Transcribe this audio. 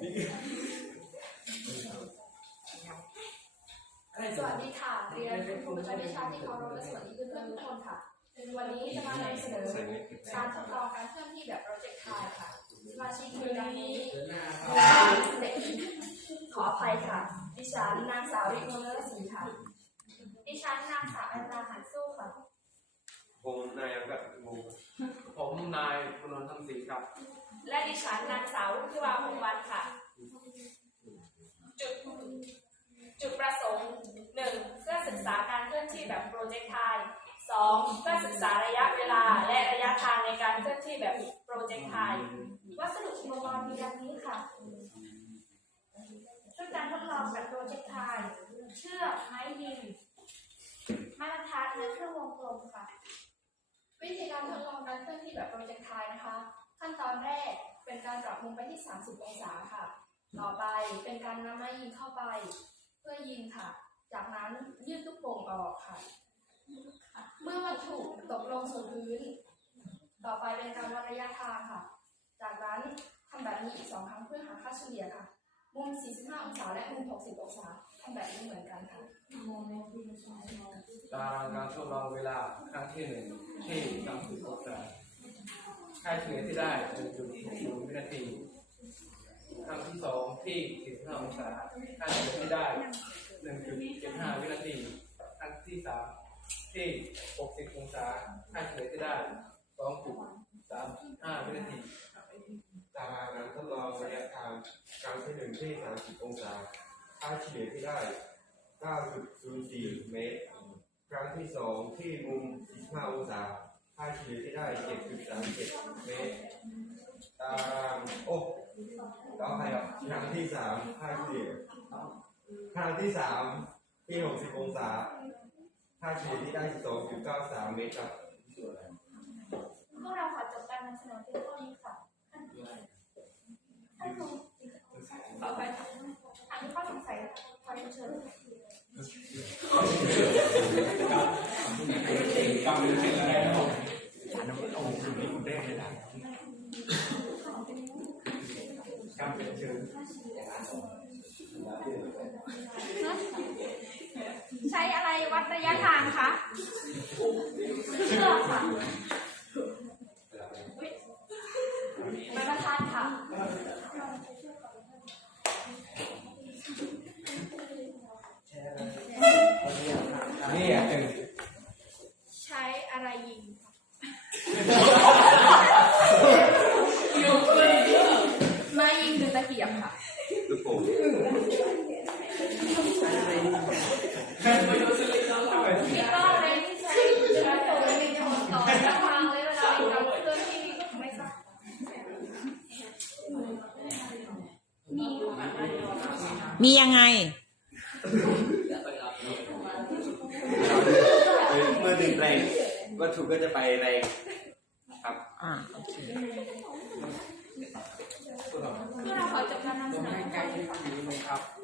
สวัสดีค่ะ เรียนคุณครูประจำวิชาที่เคารพและสวัสดีเพื่อนๆทุกคนค่ะ วันนี้จะมานำเสนอการทดลองการเคลื่อนที่แบบโปรเจกต์ไทล์ค่ะสมาชิกมีดังนี้เด็กขออภัยค่ะ ดิฉันนางสาวริโมเลอร์ศรีค่ะ ดิฉันนางสาวอันราหันสู้ค่ะผมนายแบบผมนายพนนท์ทำศรีครับ และดิฉันนางสาวรุธิวาพงวันค่ะ จุดจุดประสงค์หนึ่งเพื่อศึกษาการเคลื่อนที่แบบโปรเจกต์ไทล์สองเพื่อศึกษาระยะเวลาและระยะทางในการเคลื่อนที่แบบโปรเจกต์ไทล์วัสดุอุปกรณ์มีดังนี้ค่ะ ชุดการทดลองแบบโปรเจกต์ไทล์เชือกไม้ยิงมาตรฐานและเครื่องวงกลมค่ะ วิธีการทดลองการเคลื่อนที่แบบโปรเจกต์ไทล์นะคะ ขั้นตอนแรกเป็นการปรับมุมไปที่ 30 องศาค่ะ ต่อไปเป็นการนำไม้ยิงเข้าไป เพื่อยิงค่ะ จากนั้นยืดลูกโป่งออกค่ะ เมื่อวัตถุตกลงสู่พื้น ต่อไปเป็นการวัดระยะทางค่ะ จากนั้นทำแบบนี้อีกสองครั้งเพื่อหาค่าเฉลี่ยค่ะ มุม 45 องศาและมุม 60 องศาทำแบบนี้เหมือนกันค่ะ ตารางการทดลองเวลาครั้งที่หนึ่งที่30องศาค่าเชื้อที่ได้คือจุดวินาทีครั้งที่สองที่สิบห้าองศาค่าเชื้อที่ได้หนึ่งจุดเจ็ดห้าวินาทีครั้งที่สามที่หกสิบองศาค่าเฉลี่ยที่ได้สองจุดสามห้าวินาทีตารางการทดลองระยะทางครั้งที่หนึ่งที่สามสิบองศาค่าเฉลี่ยที่ได้เก้าจุดศูนย์สี่เมตร ครั้งที่สองที่มุมสิบห้าองศา ค่าเฉลี่ยที่ได้7.37เจ็ดเมตรตารางโอ้ต่อไปครับครั้งที่สามค่าเฉลี่ยครั้งที่สามที่60องศาค่าเฉลี่ยที่ได้12.93เก้าสามเมตรครับพวกเราขอจบการนำเสนอเพียงเท่านี้ค่ะท่านครูต่อไปค่ะอันนี้ข้อสงสัยขอเรียนเชิญ ค่ะการเป็นเชิญใช้อะไรวัดระยะทางคะเชือกค่ะอุ๊ยไม้บรรทัดค่ะนี่อะใช้อะไรยิงไม้ คือตะเกียบค่ะลูกโป่งพี่ก็เร่ใช้กระจกในผลต่อระยะทางและเวลาในการเคลื่อนที่ไม่ทราบมียังไงเมื่อดึงแรงวัตถุก็จะไปแรงครับ อ่าโอเคพวกเราขอ จบการนำเสนอเพียงเท่านี้เลยครับ